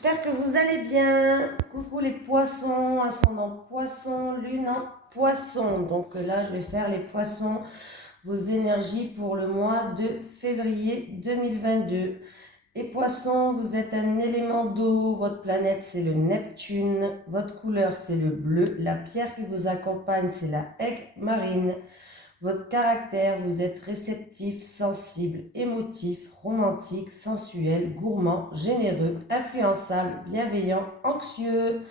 j'espère que vous allez bien. Coucou les poissons, ascendant poisson, lune en poisson. Donc là, je vais faire les poissons, vos énergies pour le mois de février 2022. Et poissons, vous êtes un élément d'eau, votre planète c'est le Neptune, votre couleur c'est le bleu, la pierre qui vous accompagne c'est la aigle marine. Votre caractère, vous êtes réceptif, sensible, émotif, romantique, sensuel, gourmand, généreux, influençable, bienveillant, anxieux.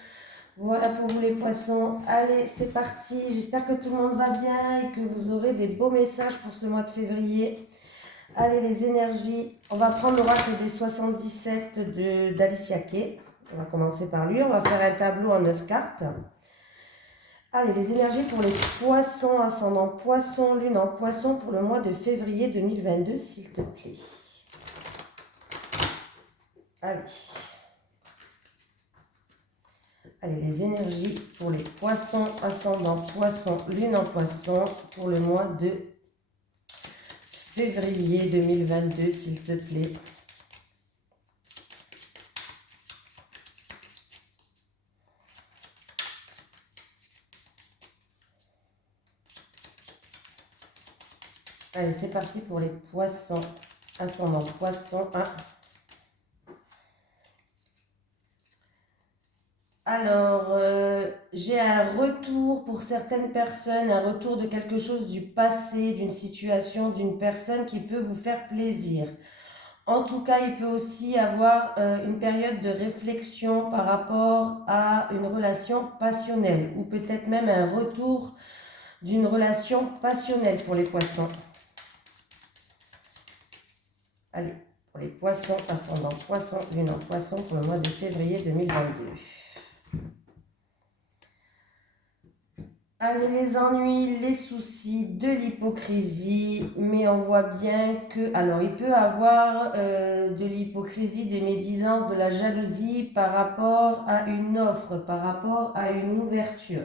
Voilà pour vous les poissons. Allez, c'est parti. J'espère que tout le monde va bien et que vous aurez des beaux messages pour ce mois de février. Allez, les énergies. On va prendre l'oracle des 77 d'Alicia Kay. On va commencer par lui. On va faire un tableau en 9 cartes. Allez, les énergies pour les poissons, ascendant poisson, lune en poisson pour le mois de février 2022, s'il te plaît. Allez. Allez, les énergies pour les poissons, ascendant poisson, lune en poisson pour le mois de février 2022, s'il te plaît. Allez, c'est parti pour les poissons, ascendant poisson. Alors, j'ai un retour pour certaines personnes, un retour de quelque chose du passé, d'une situation, d'une personne qui peut vous faire plaisir. En tout cas, il peut aussi avoir une période de réflexion par rapport à une relation passionnelle ou peut-être même un retour d'une relation passionnelle pour les poissons. Allez, pour les poissons, ascendant poisson, lune en poisson pour le mois de février 2022. Allez, les ennuis, les soucis, de l'hypocrisie, mais on voit bien que, alors il peut avoir de l'hypocrisie, des médisances, de la jalousie par rapport à une offre, par rapport à une ouverture,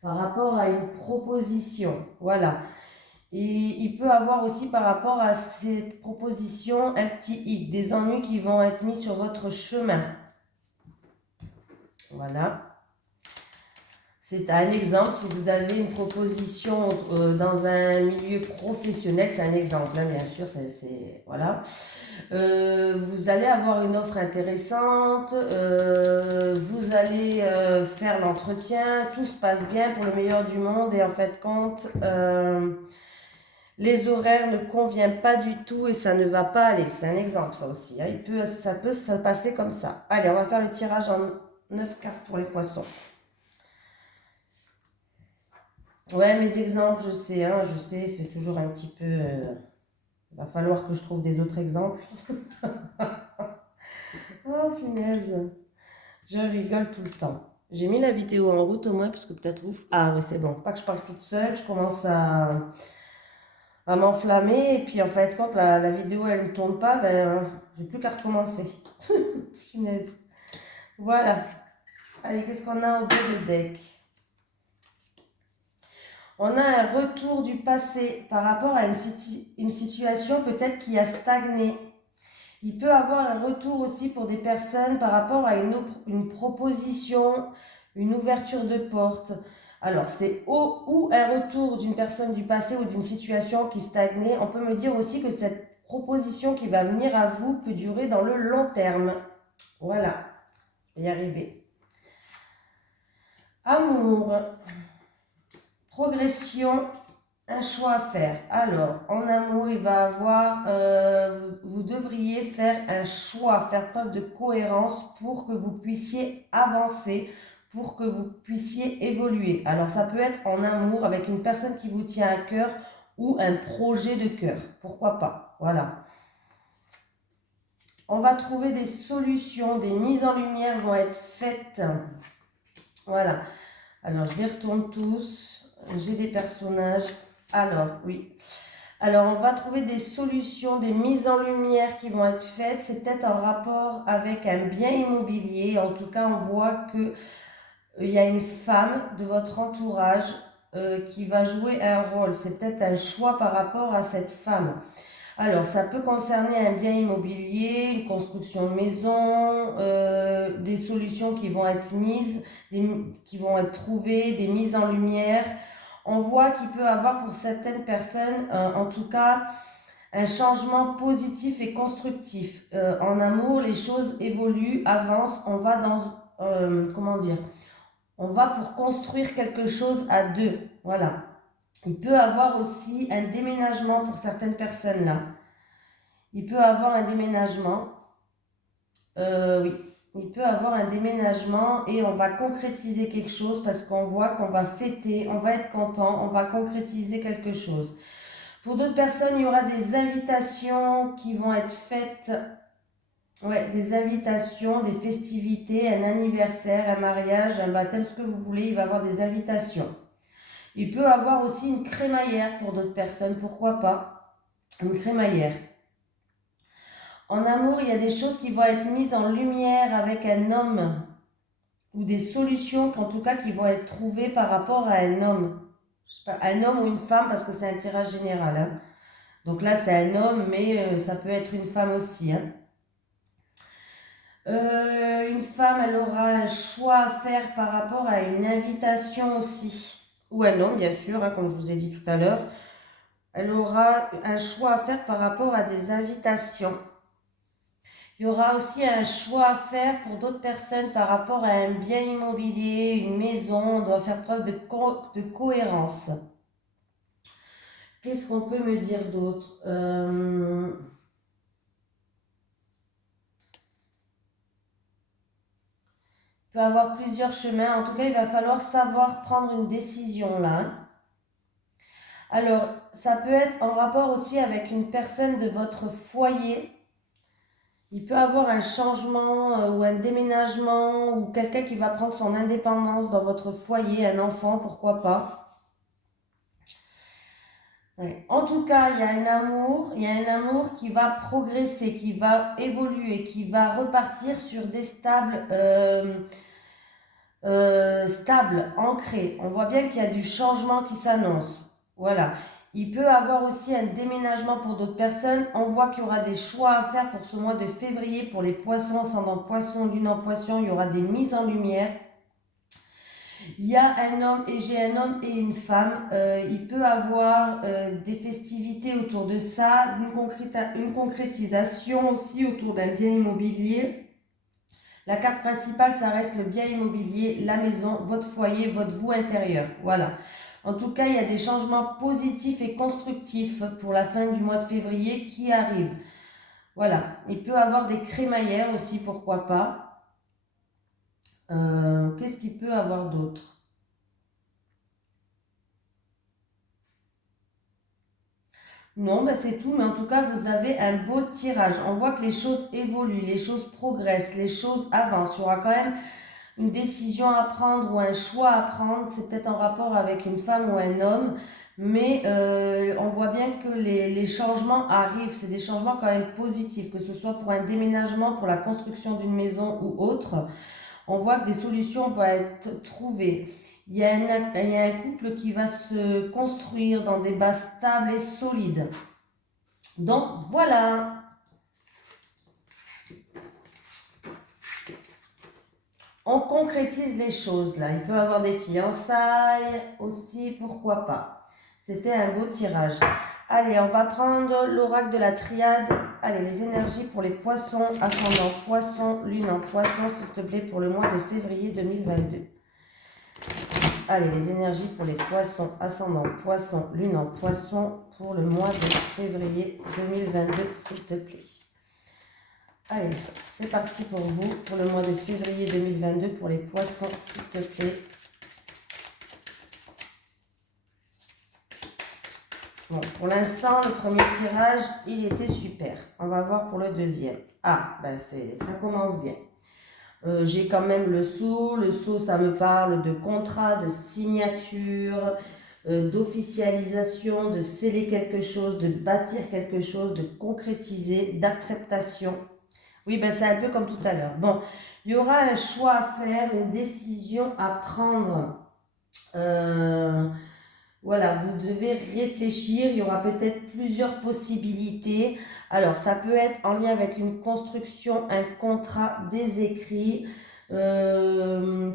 par rapport à une proposition, voilà. Et il peut avoir aussi par rapport à cette proposition un petit hic, des ennuis qui vont être mis sur votre chemin. Voilà. C'est un exemple, si vous avez une proposition dans un milieu professionnel, c'est un exemple, hein, bien sûr, voilà. Vous allez avoir une offre intéressante, vous allez faire l'entretien, tout se passe bien pour le meilleur du monde et en fait compte, les horaires ne conviennent pas du tout et ça ne va pas aller. C'est un exemple ça aussi, hein. Ça peut se passer comme ça. Allez, on va faire le tirage en 9 cartes pour les poissons. Ouais, mes exemples, je sais, c'est toujours un petit peu... Il va falloir que je trouve des autres exemples. Oh, punaise. Je rigole tout le temps. J'ai mis la vidéo en route au moins, parce que peut-être... Ah oui, c'est bon. Pas que je parle toute seule, je commence à m'enflammer. Et puis, en fait, quand la vidéo, elle ne tourne pas, ben, j'ai plus qu'à recommencer. Punaise. Voilà. Allez, qu'est-ce qu'on a au dos de deck? On a un retour du passé par rapport à une situation peut-être qui a stagné. Il peut avoir un retour aussi pour des personnes par rapport à une proposition, une ouverture de porte. Alors, c'est ou un retour d'une personne du passé ou d'une situation qui stagnait. On peut me dire aussi que cette proposition qui va venir à vous peut durer dans le long terme. Voilà, je vais y arriver. Amour. Progression, un choix à faire. Alors, en amour, il va avoir, vous devriez faire un choix, faire preuve de cohérence pour que vous puissiez avancer, pour que vous puissiez évoluer. Alors, ça peut être en amour avec une personne qui vous tient à cœur ou un projet de cœur. Pourquoi pas? Voilà. On va trouver des solutions, des mises en lumière vont être faites. Voilà. Alors, je les retourne tous. J'ai des personnages. Alors, oui. Alors, on va trouver des solutions, des mises en lumière qui vont être faites. C'est peut-être en rapport avec un bien immobilier. En tout cas, on voit qu'il y a une femme de votre entourage qui va jouer un rôle. C'est peut-être un choix par rapport à cette femme. Alors, ça peut concerner un bien immobilier, une construction de maison, des solutions qui vont être mises, qui vont être trouvées, des mises en lumière. On voit qu'il peut y avoir pour certaines personnes, en tout cas, un changement positif et constructif. En amour, les choses évoluent, avancent, on va dans, comment dire, on va pour construire quelque chose à deux. Voilà. Il peut y avoir aussi un déménagement pour certaines personnes là. Il peut avoir un déménagement. Oui, il peut avoir un déménagement et on va concrétiser quelque chose parce qu'on voit qu'on va fêter, on va être content, on va concrétiser quelque chose. Pour d'autres personnes, il y aura des invitations qui vont être faites. Ouais, des invitations, des festivités, un anniversaire, un mariage, un baptême, ce que vous voulez, il va y avoir des invitations. Il peut y avoir aussi une crémaillère pour d'autres personnes, pourquoi pas? Une crémaillère. En amour, il y a des choses qui vont être mises en lumière avec un homme ou des solutions, en tout cas, qui vont être trouvées par rapport à un homme. Je sais pas, un homme ou une femme, parce que c'est un tirage général. Hein. Donc là, c'est un homme, mais ça peut être une femme aussi. Hein. Une femme, elle aura un choix à faire par rapport à une invitation aussi. Ou un homme, bien sûr, hein, comme je vous ai dit tout à l'heure. Elle aura un choix à faire par rapport à des invitations. Il y aura aussi un choix à faire pour d'autres personnes par rapport à un bien immobilier, une maison. On doit faire preuve de cohérence. Qu'est-ce qu'on peut me dire d'autre Il peut y avoir plusieurs chemins. En tout cas, il va falloir savoir prendre une décision là. Alors, ça peut être en rapport aussi avec une personne de votre foyer. Il peut y avoir un changement ou un déménagement ou quelqu'un qui va prendre son indépendance dans votre foyer, un enfant, pourquoi pas. Ouais. En tout cas, il y a un amour qui va progresser, qui va évoluer, qui va repartir sur des stables, ancrés. On voit bien qu'il y a du changement qui s'annonce. Voilà. Il peut avoir aussi un déménagement pour d'autres personnes. On voit qu'il y aura des choix à faire pour ce mois de février pour les poissons, ascendant poisson, lune en poisson. Il y aura des mises en lumière. Il y a un homme et j'ai un homme et une femme. Il peut avoir des festivités autour de ça, une concrétisation aussi autour d'un bien immobilier. La carte principale, ça reste le bien immobilier, la maison, votre foyer, votre vous intérieur. Voilà. En tout cas, il y a des changements positifs et constructifs pour la fin du mois de février qui arrivent. Voilà. Il peut y avoir des crémaillères aussi, pourquoi pas. Qu'est-ce qu'il peut y avoir d'autre? Non, bah c'est tout, mais en tout cas, vous avez un beau tirage. On voit que les choses évoluent, les choses progressent, les choses avancent. Il y aura quand même une décision à prendre ou un choix à prendre. C'est peut-être en rapport avec une femme ou un homme, mais on voit bien que les changements arrivent. C'est des changements quand même positifs, que ce soit pour un déménagement, pour la construction d'une maison ou autre. On voit que des solutions vont être trouvées. Il y a un couple qui va se construire dans des bases stables et solides. Donc voilà, on concrétise les choses là. Il peut y avoir des fiançailles aussi, pourquoi pas. C'était un beau tirage. Allez, on va prendre l'oracle de la triade. Allez, les énergies pour les poissons, ascendant poisson, lune en poisson, s'il te plaît, pour le mois de février 2022. Allez, les énergies pour les poissons, ascendant poisson, lune en poisson, pour le mois de février 2022, s'il te plaît. Allez, c'est parti pour vous, pour le mois de février 2022, pour les poissons, s'il te plaît. Bon, pour l'instant, le premier tirage, il était super. On va voir pour le deuxième. Ah, ben ça commence bien. J'ai quand même le sceau. Le sceau, ça me parle de contrat, de signature, d'officialisation, de sceller quelque chose, de bâtir quelque chose, de concrétiser, d'acceptation. Oui, ben c'est un peu comme tout à l'heure. Bon, il y aura un choix à faire, une décision à prendre. Voilà, vous devez réfléchir, il y aura peut-être plusieurs possibilités. Alors, ça peut être en lien avec une construction, un contrat, des écrits,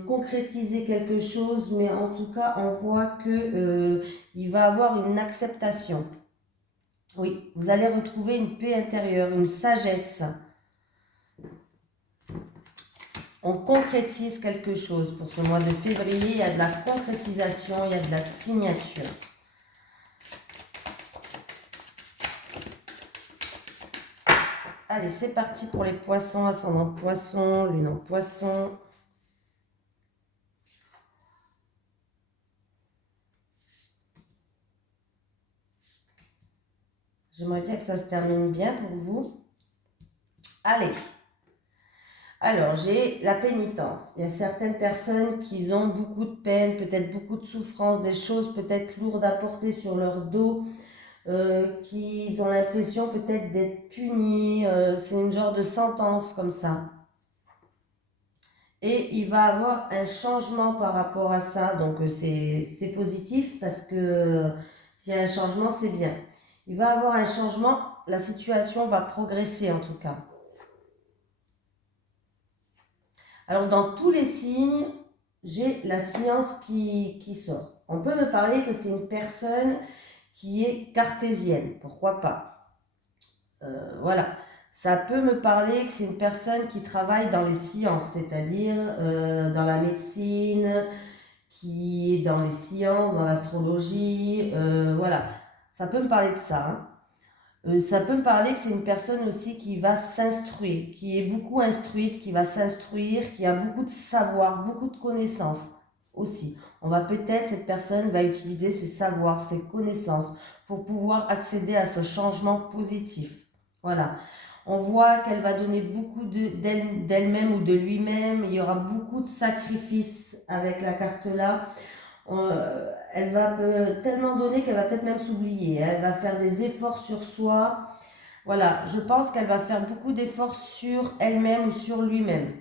concrétiser quelque chose, mais en tout cas, on voit que il va avoir une acceptation. Oui, vous allez retrouver une paix intérieure, une sagesse. On concrétise quelque chose pour ce mois de février. Il y a de la concrétisation, il y a de la signature. Allez, c'est parti pour les poissons, ascendant poisson, lune en poisson. J'aimerais bien que ça se termine bien pour vous. Allez. Alors, j'ai la pénitence. Il y a certaines personnes qui ont beaucoup de peine, peut-être beaucoup de souffrance, des choses peut-être lourdes à porter sur leur dos, qui ont l'impression peut-être d'être punis. C'est une genre de sentence comme ça. Et il va avoir un changement par rapport à ça. Donc, c'est positif parce que s'il y a un changement, c'est bien. Il va avoir un changement, la situation va progresser en tout cas. Alors, dans tous les signes, j'ai la science qui sort. On peut me parler que c'est une personne qui est cartésienne, pourquoi pas. Voilà, ça peut me parler que c'est une personne qui travaille dans les sciences, c'est-à-dire dans la médecine, qui est dans les sciences, dans l'astrologie, voilà. Ça peut me parler de ça, hein. Ça peut me parler que c'est une personne aussi qui va s'instruire, qui est beaucoup instruite, qui va s'instruire, qui a beaucoup de savoir, beaucoup de connaissances aussi. On va peut-être, cette personne va utiliser ses savoirs, ses connaissances pour pouvoir accéder à ce changement positif. Voilà. On voit qu'elle va donner beaucoup d'elle-même ou de lui-même. Il y aura beaucoup de sacrifices avec la carte là. Elle va tellement donner qu'elle va peut-être même s'oublier. Elle va faire des efforts sur soi. Voilà, je pense qu'elle va faire beaucoup d'efforts sur elle-même ou sur lui-même.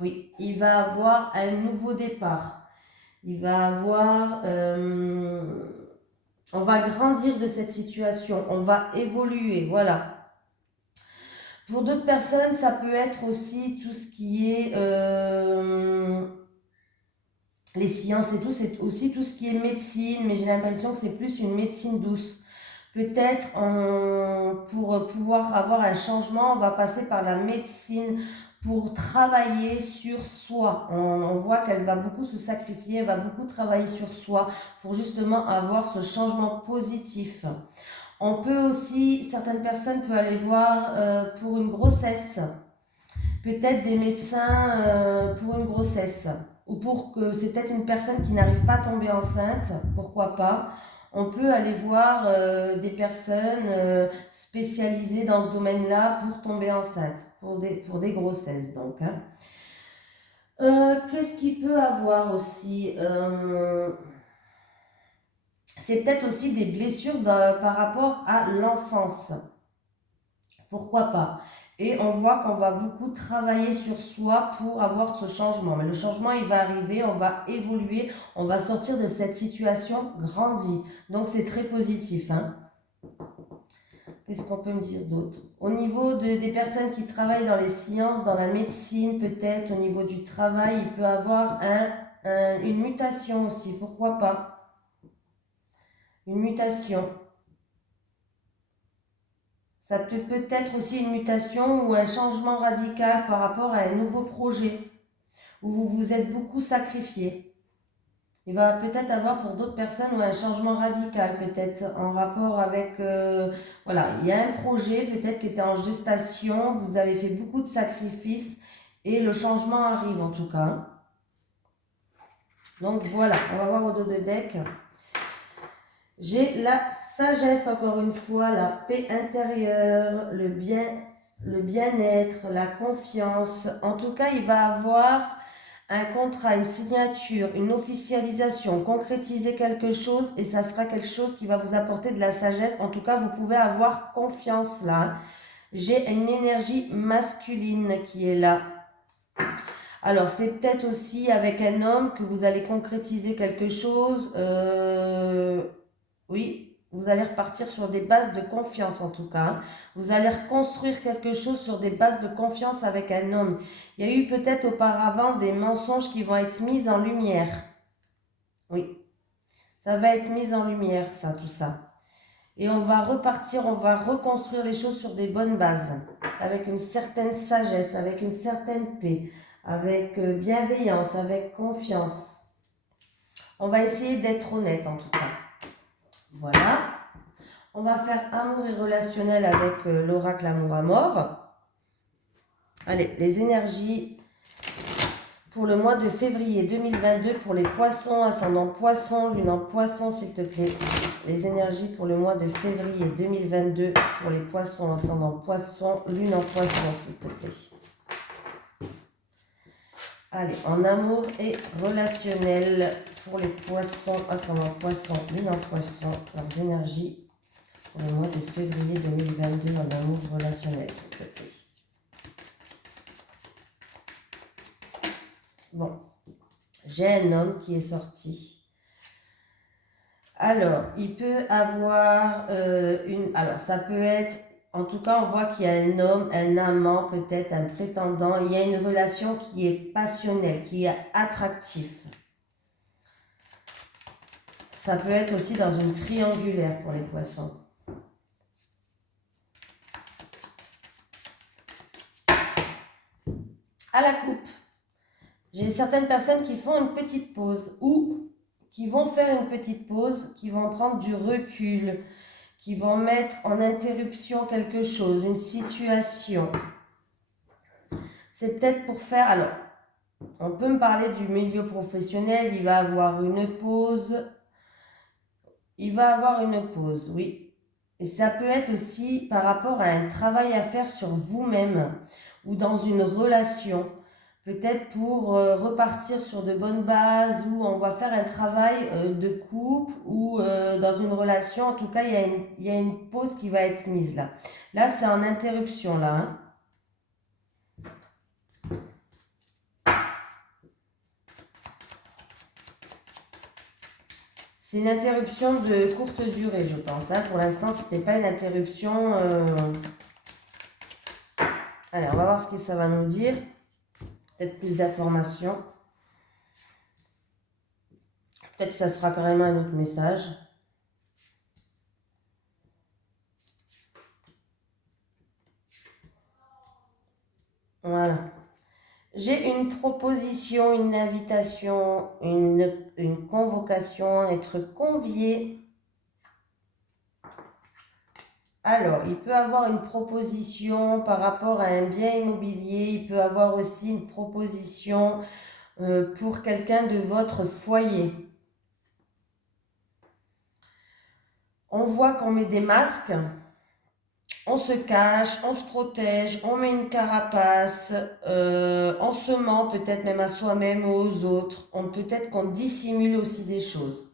Oui, il va avoir un nouveau départ. Il va avoir... on va grandir de cette situation. On va évoluer, voilà. Pour d'autres personnes, ça peut être aussi tout ce qui est... les sciences et tout, c'est aussi tout ce qui est médecine, mais j'ai l'impression que c'est plus une médecine douce. Peut-être pour pouvoir avoir un changement, on va passer par la médecine pour travailler sur soi. On voit qu'elle va beaucoup se sacrifier, elle va beaucoup travailler sur soi pour justement avoir ce changement positif. On peut aussi, certaines personnes peuvent aller voir pour une grossesse, peut-être des médecins pour une grossesse, ou pour que c'est peut-être une personne qui n'arrive pas à tomber enceinte, pourquoi pas. On peut aller voir des personnes spécialisées dans ce domaine-là pour tomber enceinte, pour des grossesses donc. Hein. Qu'est-ce qu'il peut avoir aussi c'est peut-être aussi des blessures par rapport à l'enfance. Pourquoi pas? Et on voit qu'on va beaucoup travailler sur soi pour avoir ce changement. Mais le changement, il va arriver, on va évoluer, on va sortir de cette situation grandie. Donc, c'est très positif. Hein. Qu'est-ce qu'on peut me dire d'autre? Au niveau des personnes qui travaillent dans les sciences, dans la médecine, peut-être, au niveau du travail, il peut avoir une mutation aussi. Pourquoi pas? Une mutation. Ça peut être aussi une mutation ou un changement radical par rapport à un nouveau projet où vous vous êtes beaucoup sacrifié. Il va peut-être avoir pour d'autres personnes un changement radical, peut-être en rapport avec... voilà, il y a un projet peut-être qui était en gestation, vous avez fait beaucoup de sacrifices et le changement arrive en tout cas. Donc voilà, on va voir au dos de deck. J'ai la sagesse, encore une fois, la paix intérieure, le bien-être, la confiance. En tout cas, il va avoir un contrat, une signature, une officialisation, concrétiser quelque chose et ça sera quelque chose qui va vous apporter de la sagesse. En tout cas, vous pouvez avoir confiance là. J'ai une énergie masculine qui est là. Alors, c'est peut-être aussi avec un homme que vous allez concrétiser quelque chose. Oui, vous allez repartir sur des bases de confiance en tout cas, hein. Vous allez reconstruire quelque chose sur des bases de confiance avec un homme. Il y a eu peut-être auparavant des mensonges qui vont être mis en lumière. Oui, ça va être mis en lumière, ça, tout ça. Et on va repartir, on va reconstruire les choses sur des bonnes bases, avec une certaine sagesse, avec une certaine paix, avec bienveillance, avec confiance. On va essayer d'être honnête en tout cas. Voilà. On va faire amour et relationnel avec l'oracle amour à mort. Allez, les énergies pour le mois de février 2022 pour les poissons, ascendant poisson, lune en poisson, s'il te plaît. Les énergies pour le mois de février 2022 pour les poissons, ascendant poisson, lune en poisson, s'il te plaît. Allez, en amour et relationnel pour les poissons, ascendant poisson, lune en poisson, leurs énergies pour le mois de février 2022 en amour relationnel, s'il te plaît. Bon, j'ai un homme qui est sorti. Alors, il peut avoir Alors, ça peut être... En tout cas, on voit qu'il y a un homme, un amant, peut-être un prétendant. Il y a une relation qui est passionnelle, qui est attractive. Ça peut être aussi dans une triangulaire pour les poissons. À la coupe. J'ai certaines personnes qui font une petite pause ou qui vont faire une petite pause, qui vont prendre du recul, qui vont mettre en interruption quelque chose, une situation. C'est peut-être pour faire... Alors, on peut me parler du milieu professionnel, il va avoir une pause. Il va avoir une pause, oui. Et ça peut être aussi par rapport à un travail à faire sur vous-même ou dans une relation. Peut-être pour repartir sur de bonnes bases ou on va faire un travail de couple ou dans une relation. En tout cas, il y a une pause qui va être mise là. Là, c'est en interruption là, hein. C'est une interruption de courte durée, je pense, hein. Pour l'instant, ce n'était pas une interruption. Allez, on va voir ce que ça va nous dire. Peut-être plus d'informations. Peut-être que ça sera carrément un autre message. Voilà. J'ai une proposition, une invitation, une convocation, être convié. Alors, il peut avoir une proposition par rapport à un bien immobilier. Il peut avoir aussi une proposition pour quelqu'un de votre foyer. On voit qu'on met des masques. On se cache, on se protège, on met une carapace, on se ment peut-être même à soi-même ou aux autres. Peut-être qu'on dissimule aussi des choses.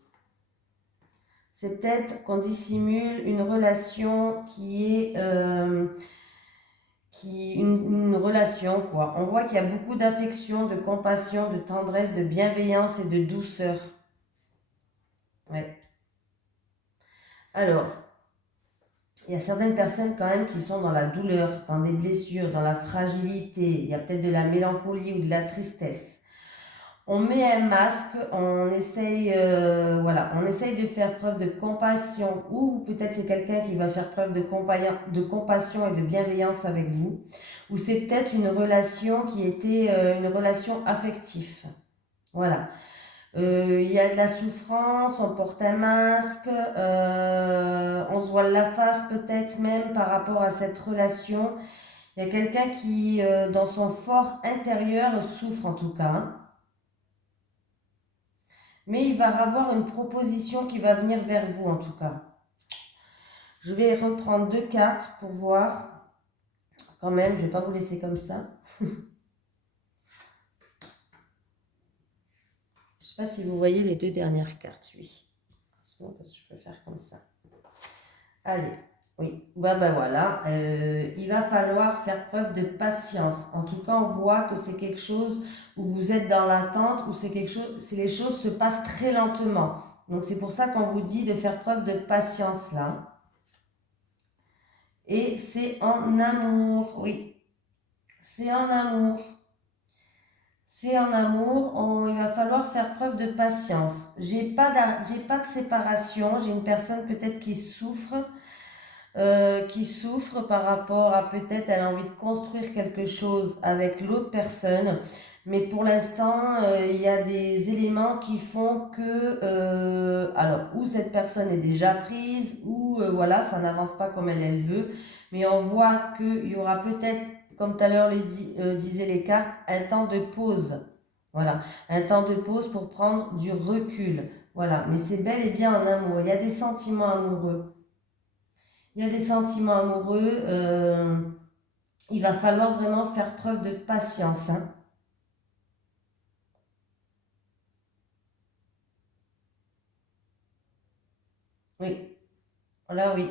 C'est peut-être qu'on dissimule une relation qui est une relation quoi. On voit qu'il y a beaucoup d'affection, de compassion, de tendresse, de bienveillance et de douceur. Ouais. Alors, il y a certaines personnes quand même qui sont dans la douleur, dans des blessures, dans la fragilité. Il y a peut-être de la mélancolie ou de la tristesse. On met un masque, on essaye, on essaye de faire preuve de compassion ou peut-être c'est quelqu'un qui va faire preuve de compassion et de bienveillance avec vous. Ou c'est peut-être une relation qui était une relation affective. Voilà. Il y a de la souffrance, on porte un masque, on se voile la face peut-être même par rapport à cette relation. Il y a quelqu'un qui, dans son fort intérieur, souffre en tout cas, hein. Mais il va avoir une proposition qui va venir vers vous en tout cas. Je vais reprendre 2 cartes pour voir. Quand même, je ne vais pas vous laisser comme ça. Je ne sais pas si vous voyez les 2 dernières cartes, oui. Parce que je peux faire comme ça. Allez, Oui, ben voilà, il va falloir faire preuve de patience. En tout cas, on voit que c'est quelque chose où vous êtes dans l'attente, où c'est quelque chose, si les choses se passent très lentement. Donc c'est pour ça qu'on vous dit de faire preuve de patience là. Et c'est en amour, oui, c'est en amour. C'est en amour, il va falloir faire preuve de patience. J'ai pas de séparation, j'ai une personne peut-être qui souffre par rapport à peut-être elle a envie de construire quelque chose avec l'autre personne, mais pour l'instant il y a des éléments qui font que alors ou cette personne est déjà prise ou voilà ça n'avance pas comme elle veut, mais on voit qu'il y aura peut-être comme tout à l'heure disaient les cartes un temps de pause, voilà, un temps de pause pour prendre du recul, voilà, mais c'est bel et bien en amour, il y a des sentiments amoureux. Il y a des sentiments amoureux, il va falloir vraiment faire preuve de patience, hein. Oui, là oui.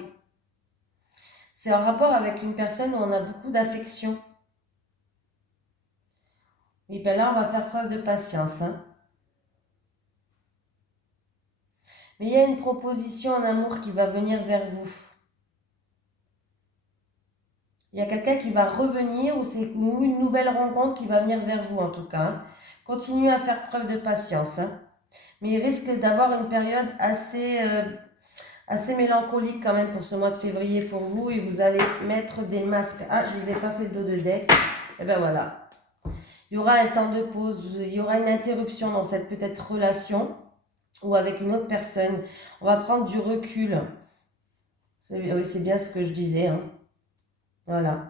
C'est en rapport avec une personne où on a beaucoup d'affection. Oui, ben là, on va faire preuve de patience, hein. Mais il y a une proposition en amour qui va venir vers vous. Il y a quelqu'un qui va revenir ou une nouvelle rencontre qui va venir vers vous en tout cas, hein. Continuez à faire preuve de patience, hein. Mais il risque d'avoir une période assez mélancolique quand même pour ce mois de février pour vous et vous allez mettre des masques. Ah, je ne vous ai pas fait le dos de deck. Et ben voilà. Il y aura un temps de pause, il y aura une interruption dans cette peut-être relation ou avec une autre personne. On va prendre du recul. Oui, c'est bien ce que je disais, hein. Voilà.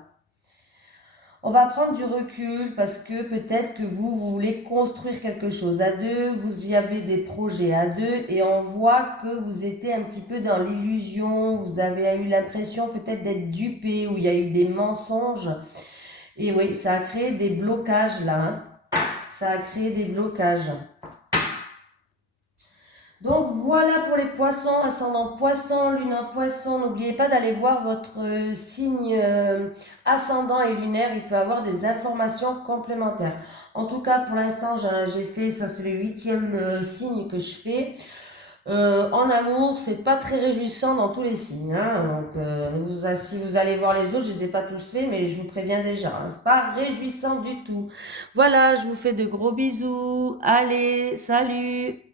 On va prendre du recul parce que peut-être que vous voulez construire quelque chose à deux, vous y avez des projets à deux et on voit que vous étiez un petit peu dans l'illusion, vous avez eu l'impression peut-être d'être dupé ou il y a eu des mensonges. Et oui, ça a créé des blocages là, hein. Ça a créé des blocages. Donc voilà pour les poissons, ascendant poisson, lune en poisson. N'oubliez pas d'aller voir votre signe ascendant et lunaire, il peut avoir des informations complémentaires. En tout cas, pour l'instant, j'ai fait, ça c'est le 8e signe que je fais. En amour, c'est pas très réjouissant dans tous les signes, hein. Donc, si vous allez voir les autres, je les ai pas tous faits, mais je vous préviens déjà, hein, c'est pas réjouissant du tout. Voilà, je vous fais de gros bisous. Allez, salut!